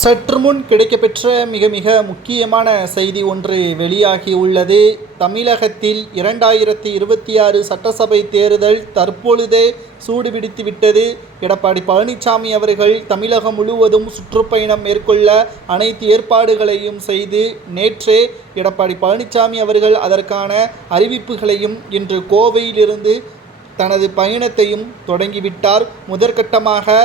சற்று முன் கிடைக்கப்பெற்ற மிக முக்கியமான செய்தி ஒன்று வெளியாகியுள்ளது. தமிழகத்தில் 2026 சட்டசபை தேர்தல் தற்பொழுதே சூடுபிடித்துவிட்டது. எடப்பாடி பழனிசாமி அவர்கள் தமிழகம் முழுவதும் சுற்றுப்பயணம் மேற்கொள்ள அனைத்து ஏற்பாடுகளையும் செய்து நேற்றே எடப்பாடி பழனிசாமி அவர்கள் அதற்கான அறிவிப்புகளையும் இன்று கோவையிலிருந்து தனது பயணத்தையும் தொடங்கிவிட்டார். முதற்கட்டமாக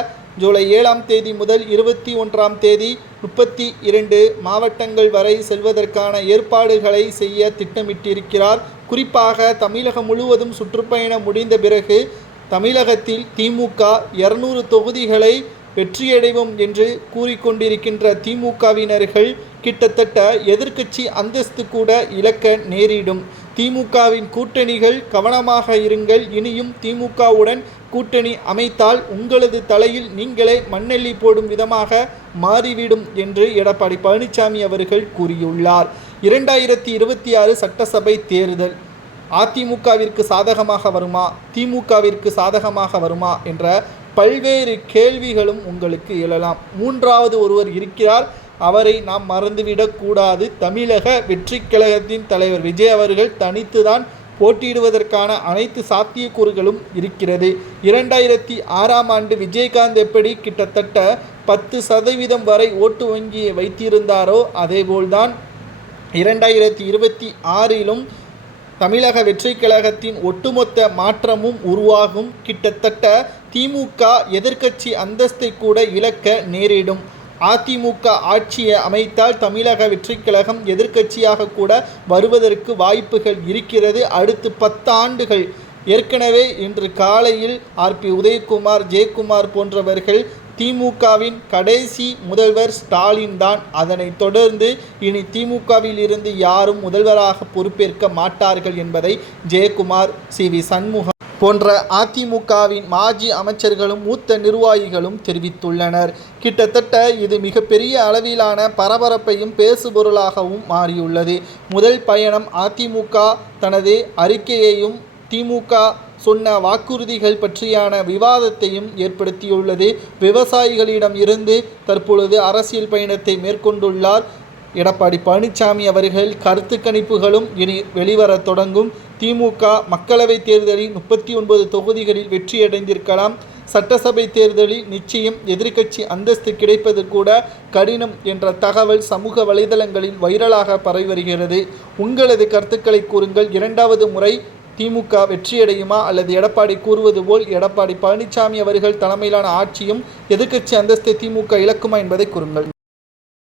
ஜூலை 7ஆம் தேதி முதல் 21ஆம் தேதி 32 மாவட்டங்கள் வரை செல்வதற்கான ஏற்பாடுகளை செய்ய திட்டமிட்டிருக்கிறார். குறிப்பாக தமிழகம் முழுவதும் சுற்றுப்பயணம் முடிந்த பிறகு தமிழகத்தில் திமுக 200 தொகுதிகளை வெற்றியடைவோம் என்று கூறிக்கொண்டிருக்கின்ற திமுகவினர்கள் கிட்டத்தட்ட எதிர்க்கட்சி அந்தஸ்து கூட இழக்க நேரிடும். திமுகவின் கூட்டணிகள் கவனமாக இருங்கள். இனியும் திமுகவுடன் கூட்டணி அமைத்தால் உங்களது தலையில் நீங்களே மண்ணெல்லி போடும் விதமாக மாறிவிடும் என்று எடப்பாடி பழனிசாமி அவர்கள் கூறியுள்ளார். 2026 சட்டசபை தேர்தல் அதிமுகவிற்கு சாதகமாக வருமா, திமுகவிற்கு சாதகமாக வருமா என்ற பல்வேறு கேள்விகளும் உங்களுக்கு எழலாம். மூன்றாவது ஒருவர் இருக்கிறார், அவரை நாம் மறந்துவிடக்கூடாது. தமிழக வெற்றி கழகத்தின் தலைவர் விஜய் அவர்கள் தனித்துதான் போட்டியிடுவதற்கான அனைத்து சாத்தியக்கூறுகளும் இருக்கிறது. 2006ஆம் ஆண்டு விஜயகாந்த் எப்படி கிட்டத்தட்ட 10% வரை ஓட்டு வங்கியை வைத்திருந்தாரோ அதேபோல்தான் 2026லும் தமிழக வெற்றி கழகத்தின் ஒட்டுமொத்த மாற்றமும் உருவாகும். கிட்டத்தட்ட திமுக எதிர்க்கட்சி அந்தஸ்தை கூட இழக்க நேரிடும். அதிமுக ஆட்சியை அமைத்தால் தமிழக வெற்றி கழகம் எதிர்க்கட்சியாக கூட வருவதற்கு வாய்ப்புகள் இருக்கிறது. அடுத்து 10 ஆண்டுகள். ஏற்கனவே இன்று காலையில் ஆர்பி உதயகுமார், ஜெயக்குமார் போன்றவர்கள் திமுகவின் கடைசி முதல்வர் ஸ்டாலின் தான், அதனைத் தொடர்ந்து இனி திமுகவில் இருந்து யாரும் முதல்வராக பொறுப்பேற்க மாட்டார்கள் என்பதை ஜெயக்குமார், சி.வி. சண்முகம் போன்ற அதிமுகவின் மாஜி அமைச்சர்களும் மூத்த நிர்வாகிகளும் தெரிவித்துள்ளனர். கிட்டத்தட்ட இது மிகப்பெரிய அளவிலான பரபரப்பையும் பேசுபொருளாகவும் மாறியுள்ளது. முதல் பயணம் அதிமுக தனது அறிக்கையையும் திமுக சொன்ன வாக்குறுதிகள் பற்றியான விவாதத்தையும் ஏற்படுத்தியுள்ளது. விவசாயிகளிடம் இருந்து தற்பொழுது அரசியல் பயணத்தை மேற்கொண்டுள்ளார் எடப்பாடி பழனிசாமி அவர்கள். கருத்து கணிப்புகளும் இனி வெளிவர தொடங்கும். திமுக மக்களவைத் தேர்தலில் 39 தொகுதிகளில் வெற்றியடைந்திருக்கலாம். சட்டசபை தேர்தலில் நிச்சயம் எதிர்க்கட்சி அந்தஸ்து கிடைப்பது கூட கடினம் என்ற தகவல் சமூக வலைதளங்களில் வைரலாக பரவி வருகிறது. உங்களது கருத்துக்களை கூறுங்கள். 2வது முறை திமுக வெற்றியடையுமா, அல்லது எடப்பாடி கூறுவது போல் எடப்பாடி பழனிசாமி அவர்கள் தலைமையிலான ஆட்சியும் எதிர்க்கட்சி அந்தஸ்தை திமுக இழக்குமா என்பதை கூறுங்கள்.